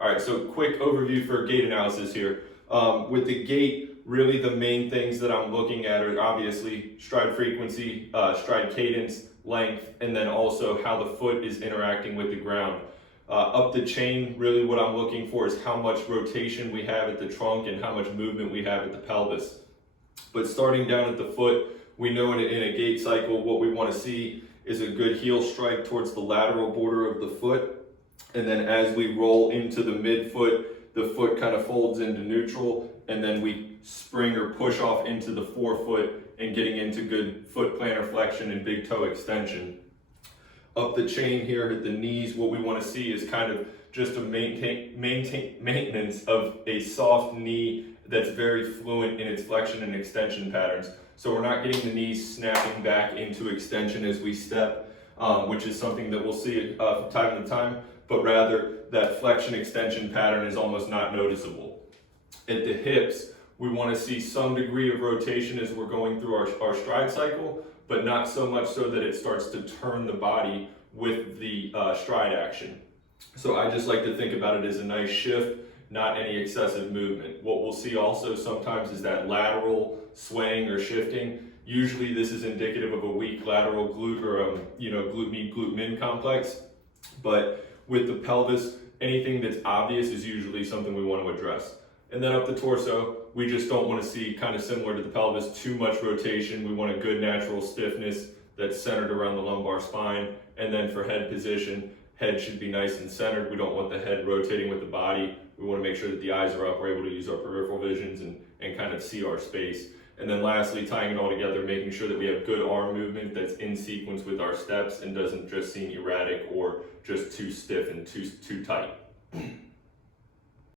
All right, so quick overview for gait analysis here. With the gait, really the main things that I'm looking at are obviously stride frequency, stride cadence, length, and then also how the foot is interacting with the ground. Up the chain, really what I'm looking for is how much rotation we have at the trunk and how much movement we have at the pelvis. But starting down at the foot, we know in a gait cycle what we want to see is a good heel strike towards the lateral border of the foot. And then as we roll into the midfoot, the foot kind of folds into neutral, and then we spring or push off into the forefoot and getting into good foot plantar flexion and big toe extension. Up the chain here at the knees, what we want to see is kind of just a maintenance of a soft knee that's very fluent in its flexion and extension patterns. So we're not getting the knees snapping back into extension as we step, which is something that we'll see from time to time, but rather that flexion extension pattern is almost not noticeable. At the hips, we want to see some degree of rotation as we're going through our stride cycle, but not so much so that it starts to turn the body with the stride action. So I just like to think about it as a nice shift, not any excessive movement. What we'll see also sometimes is that lateral swaying or shifting. Usually this is indicative of a weak lateral glute or glute med, glute min complex. But with the pelvis, anything that's obvious is usually something we want to address. And then up the torso, we just don't want to see, kind of similar to the pelvis, too much rotation. We want a good natural stiffness that's centered around the lumbar spine. And then for head position, head should be nice and centered. We don't want the head rotating with the body. We want to make sure that the eyes are up. We're able to use our peripheral visions and kind of see our space. And then lastly, tying it all together, making sure that we have good arm movement that's in sequence with our steps and doesn't just seem erratic or just too stiff and too tight.